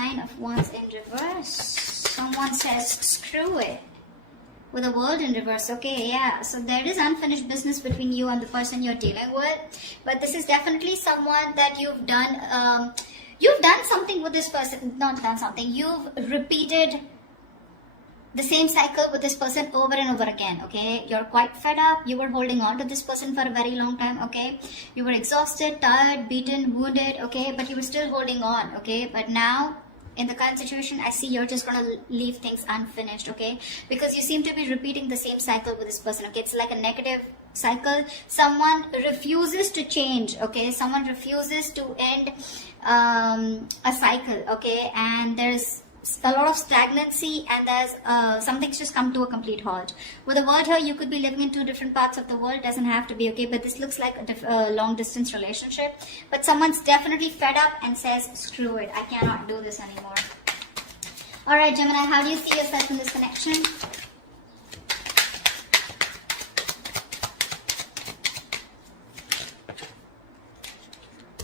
Nine of Wands in reverse. Someone says, screw it. With the World in reverse. Okay, yeah. So there is unfinished business between you and the person you're dealing with. But this is definitely someone that you've done something with this person. Not done something. You've repeated the same cycle with this person over and over again. Okay, you're quite fed up. You were holding on to this person for a very long time. Okay, you were exhausted, tired, beaten, wounded. Okay, but you were still holding on. Okay, but now in the current situation, I see you're just going to leave things unfinished. Okay, because you seem to be repeating the same cycle with this person. Okay, it's like a negative cycle. Someone refuses to change. Okay, someone refuses to end a cycle. Okay, and there's a lot of stagnancy, and there's something's just come to a complete halt. With the word here, you could be living in two different parts of the world. Doesn't have to be. Okay, but this looks like a long distance relationship. But someone's definitely fed up and says, screw it, I cannot do this anymore. Alright, Gemini, how do you see yourself in this connection?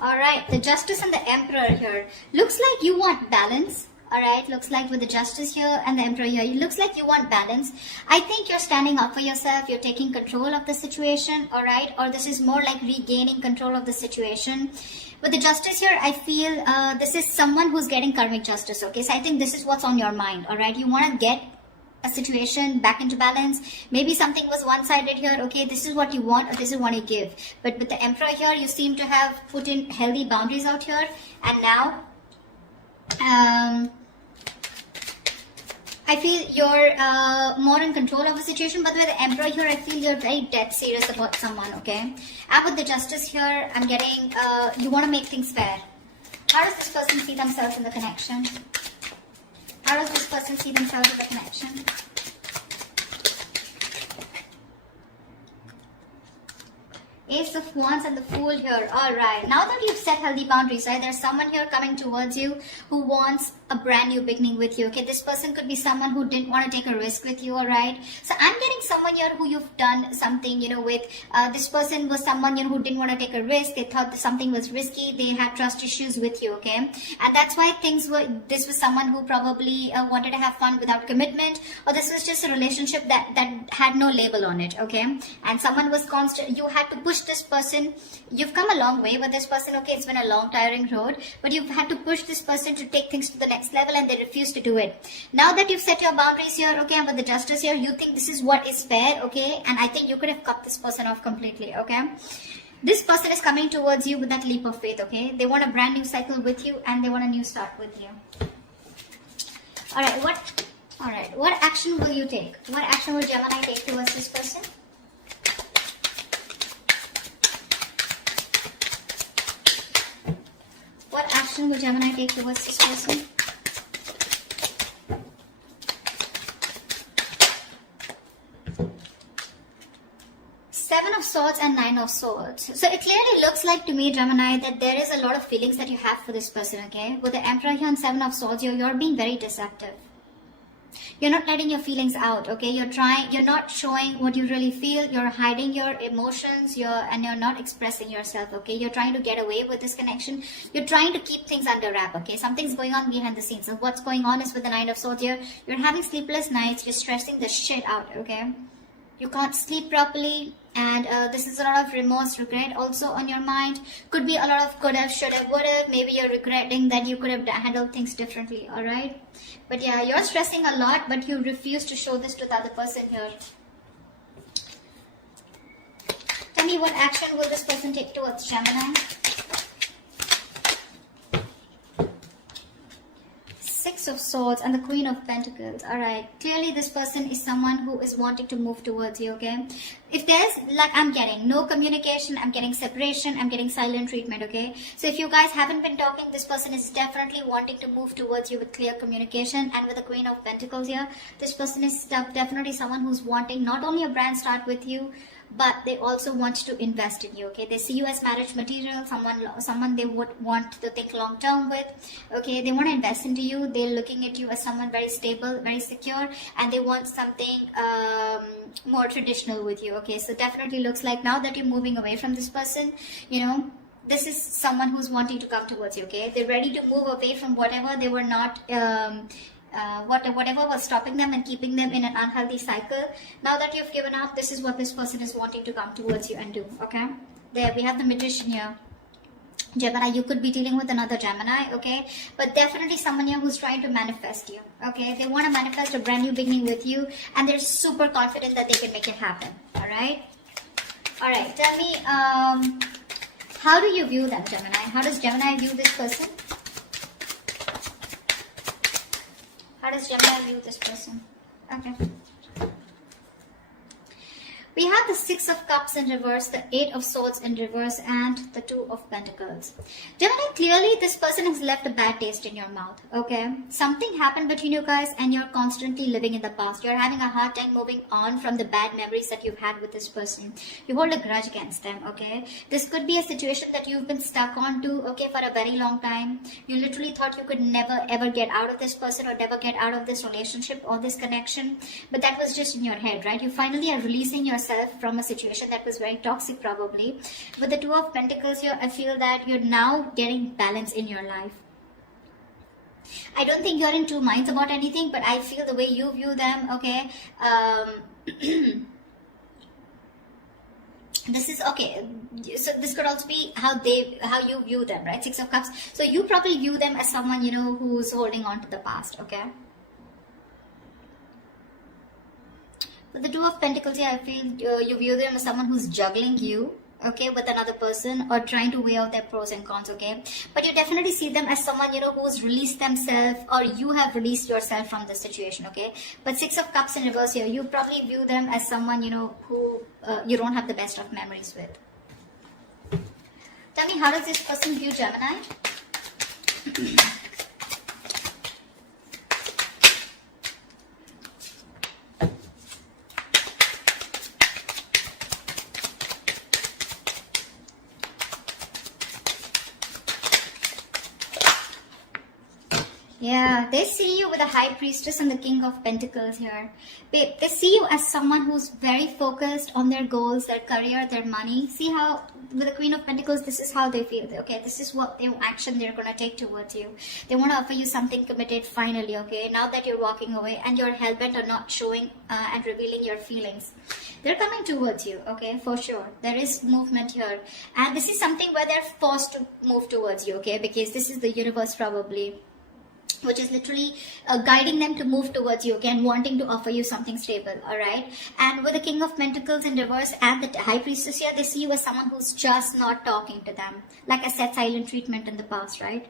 Alright, the Justice and the Emperor here. Looks like you want balance. Alright, looks like with the Justice here and the Emperor here, it looks like you want balance. I think you're standing up for yourself, you're taking control of the situation, alright? Or this is more like regaining control of the situation. With the Justice here, I feel this is someone who's getting karmic justice, okay? So I think this is what's on your mind, alright? You want to get a situation back into balance. Maybe something was one-sided here, okay? This is what you want or this is what you give. But with the Emperor here, you seem to have put in healthy boundaries out here. And now, I feel you're more in control of the situation, but with the Emperor here, I feel you're very dead serious about someone, okay? And with the Justice here, I'm getting, you want to make things fair. How does this person see themselves in the connection? How does this person see themselves in the connection? Ace of Wands and the Fool here. Alright, now that you've set healthy boundaries, right, there's someone here coming towards you who wants a brand new beginning with you. Okay, this person could be someone who didn't want to take a risk with you. Alright, so I'm getting someone here who you've done something, you know, with. This person was someone, you know, who didn't want to take a risk. They thought that something was risky. They had trust issues with you. Okay, and that's why this was someone who probably wanted to have fun without commitment, or this was just a relationship that had no label on it. Okay, and someone was constant. You had to push this person. You've come a long way with this person. Okay, it's been a long, tiring road, but you've had to push this person to take things to the next level, and they refuse to do it. Now that you've set your boundaries here, okay, and with the Justice here, you think this is what is fair, okay, and I think you could have cut this person off completely. Okay, this person is coming towards you with that leap of faith. Okay, they want a brand new cycle with you, and they want a new start with you. What action will you take? What action will Gemini take towards this person? What action will Gemini take towards this person? Seven of Swords and Nine of Swords. So it clearly looks like to me, Gemini, that there is a lot of feelings that you have for this person, okay? With the Emperor here and Seven of Swords, you're being very deceptive. You're not letting your feelings out, okay? You're not showing what you really feel. You're hiding your emotions, and you're not expressing yourself, okay? You're trying to get away with this connection. You're trying to keep things under wrap, okay? Something's going on behind the scenes. So what's going on is with the Nine of Swords here, you're having sleepless nights. You're stressing the shit out, okay? You can't sleep properly, and this is a lot of remorse, regret also on your mind. Could be a lot of could have, should have, would have. Maybe you're regretting that you could have handled things differently, alright? But yeah, you're stressing a lot, but you refuse to show this to the other person here. Tell me, what action will this person take towards Gemini? Six of Swords and the Queen of Pentacles. Alright, clearly this person is someone who is wanting to move towards you, okay? If there's, like, I'm getting no communication, I'm getting separation, I'm getting silent treatment, okay? So if you guys haven't been talking, this person is definitely wanting to move towards you with clear communication. And with the Queen of Pentacles here, this person is definitely someone who's wanting not only a brand start with you, but they also want to invest in you, okay? They see you as marriage material, someone they would want to think long term with, okay? They want to invest into you. They're looking at you as someone very stable, very secure, and they want something more traditional with you, okay? So definitely looks like now that you're moving away from this person, you know, this is someone who's wanting to come towards you, okay? They're ready to move away from whatever they were not, whatever was stopping them and keeping them in an unhealthy cycle. Now that you've given up, this is what this person is wanting to come towards you and do, okay? There, we have the Magician here. Gemini, you could be dealing with another Gemini, okay? But definitely someone here who's trying to manifest you, okay? They want to manifest a brand new beginning with you, and they're super confident that they can make it happen, all right? All right, tell me, how do you view them, Gemini? How does Gemini view this person? How does Gemini view this person? Okay. We have the Six of Cups in reverse, the Eight of Swords in reverse, and the Two of Pentacles. Gemini, clearly this person has left a bad taste in your mouth, okay? Something happened between you guys and you're constantly living in the past. You're having a hard time moving on from the bad memories that you've had with this person. You hold a grudge against them, okay? This could be a situation that you've been stuck on to, okay, for a very long time. You literally thought you could never ever get out of this person or never get out of this relationship or this connection. But that was just in your head, right? You finally are releasing yourself from a situation that was very toxic probably. With the Two of Pentacles here, I feel that you're now getting balance in your life. I don't think you're in two minds about anything, but I feel the way you view them, okay, this is okay. So this could also be how you view them, right? Six of Cups. So you probably view them as someone, you know, who's holding on to the past, okay? With the Two of Pentacles here, I feel you view them as someone who's juggling you, okay, with another person, or trying to weigh out their pros and cons, okay? But you definitely see them as someone, you know, who's released themselves, or you have released yourself from the situation, okay? But Six of Cups in reverse here, you probably view them as someone, you know, who you don't have the best of memories with. Tell me, how does this person view Gemini? Yeah, they see you with the High Priestess and the King of Pentacles here. They see you as someone who's very focused on their goals, their career, their money. See how with the Queen of Pentacles, this is how they feel. Okay, this is what action they're going to take towards you. They want to offer you something committed finally, okay? Now that you're walking away and you're hell-bent on not showing and revealing your feelings. They're coming towards you, okay, for sure. There is movement here. And this is something where they're forced to move towards you, okay? Because this is the universe probably, which is literally guiding them to move towards you again, wanting to offer you something stable, all right? And with the King of Pentacles in reverse and the High Priestess here, they see you as someone who's just not talking to them. Like I said, silent treatment in the past, right?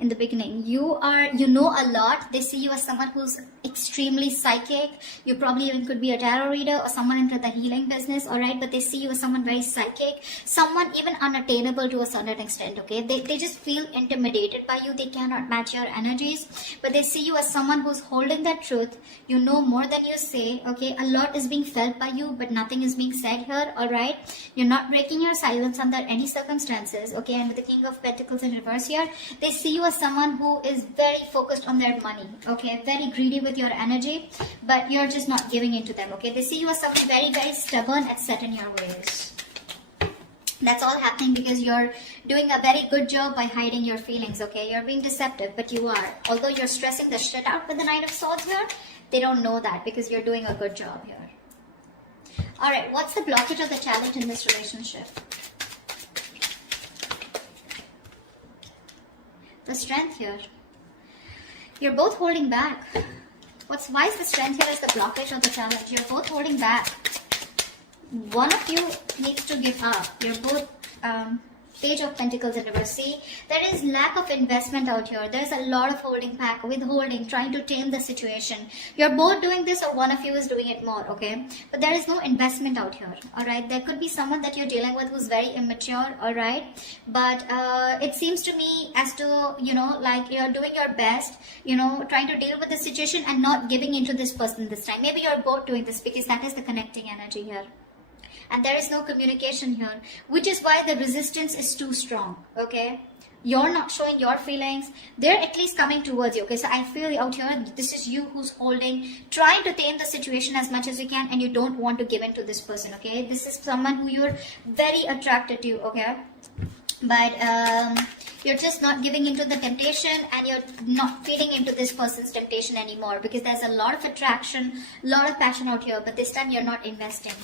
In the beginning, you know a lot. They see you as someone who's extremely psychic. You probably even could be a tarot reader or someone into the healing business, all right? But they see you as someone very psychic, someone even unattainable to a certain extent, okay? They just feel intimidated by you. They cannot match your energies, but they see you as someone who's holding that truth. You know more than you say, okay? A lot is being felt by you, but nothing is being said here, all right? You're not breaking your silence under any circumstances, okay? And with the King of Pentacles in reverse here, they see you as someone who is very focused on their money, okay, very greedy with your energy, but you're just not giving into them, okay? They see you as someone very, very stubborn and set in your ways. That's all happening because you're doing a very good job by hiding your feelings, okay? You're being deceptive, but you are. Although you're stressing the shit out with the Knight of Swords here, they don't know that because you're doing a good job here. Alright, what's the blockage or the challenge in this relationship? The Strength here. You're both holding back. Why is the Strength here as the blockage or the challenge? You're both holding back. One of you needs to give up. You're both Page of Pentacles in reverse. See, there is lack of investment out here. There's a lot of holding back, withholding, trying to tame the situation. You're both doing this or one of you is doing it more, okay? But there is no investment out here, all right? There could be someone that you're dealing with who's very immature, all right? But it seems to me as to, you know, like you're doing your best, you know, trying to deal with the situation and not giving into this person this time. Maybe you're both doing this because that is the connecting energy here. And there is no communication here, which is why the resistance is too strong, okay? You're not showing your feelings. They're at least coming towards you, okay? So I feel out here, this is you who's holding, trying to tame the situation as much as you can, and you don't want to give in to this person, okay? This is someone who you're very attracted to, okay? but you're just not giving into the temptation, and you're not feeding into this person's temptation anymore, because there's a lot of attraction, a lot of passion out here, but this time you're not investing.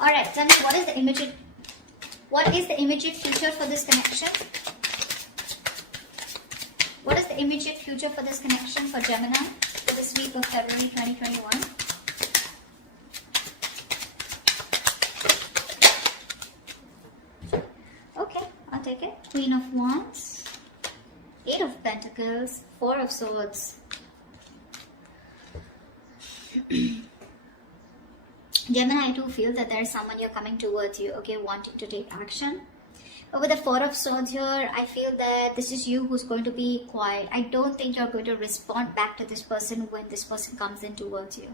All right, tell me, what is the immediate future for this connection? What is the immediate future for this connection for Gemini for this week of February 2021? Okay, I'll take it. Queen of Wands, 8 of Pentacles, 4 of Swords. Gemini, I do feel that there is someone you're coming towards you, okay, wanting to take action. With the 4 of Swords here, I feel that this is you who's going to be quiet. I don't think you're going to respond back to this person when this person comes in towards you.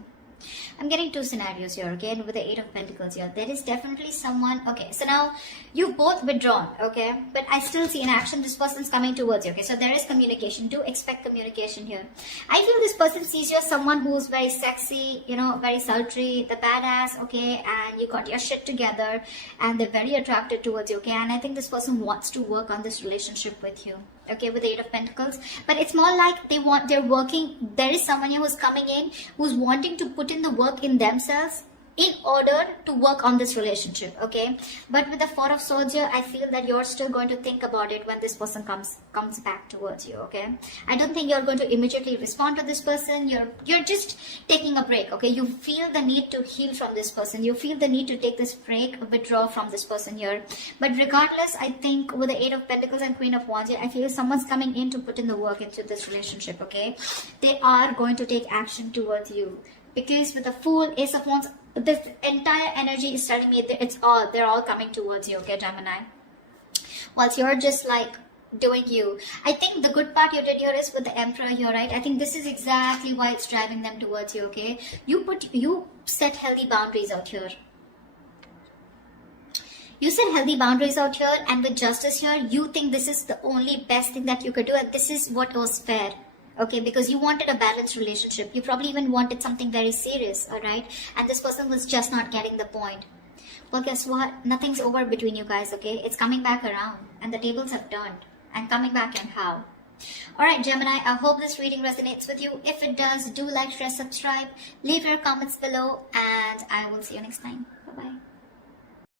I'm getting 2 scenarios here, okay, and with the 8 of Pentacles here, there is definitely someone, okay, so now you've both withdrawn, okay, but I still see in action this person's coming towards you, okay, so there is communication. Do expect communication here. I feel this person sees you as someone who's very sexy, you know, very sultry, the badass, okay, and you got your shit together, and they're very attracted towards you, okay, and I think this person wants to work on this relationship with you. Okay, with the 8 of Pentacles, but it's more like they're working. There is someone here who's coming in, who's wanting to put in the work in themselves in order to work on this relationship, okay? But with the 4 of Swords here, I feel that you're still going to think about it when this person comes back towards you, okay? I don't think you're going to immediately respond to this person. You're just taking a break, okay? You feel the need to heal from this person. You feel the need to take this break, withdraw from this person here. But regardless, I think with the 8 of Pentacles and Queen of Wands here, I feel someone's coming in to put in the work into this relationship, okay? They are going to take action towards you. Because with the Fool, Ace of Wands, this entire energy is telling me that they're all coming towards you, okay, Gemini? Whilst you're just like doing you. I think the good part you did here is with the Emperor here, right? I think this is exactly why it's driving them towards you, okay? You set healthy boundaries out here. You set healthy boundaries out here, and with Justice here, you think this is the only best thing that you could do, and this is what was fair. Okay, because you wanted a balanced relationship. You probably even wanted something very serious, alright? And this person was just not getting the point. Well, guess what? Nothing's over between you guys, okay? It's coming back around. And the tables have turned. And coming back and how? Alright, Gemini, I hope this reading resonates with you. If it does, do like, share, subscribe. Leave your comments below. And I will see you next time.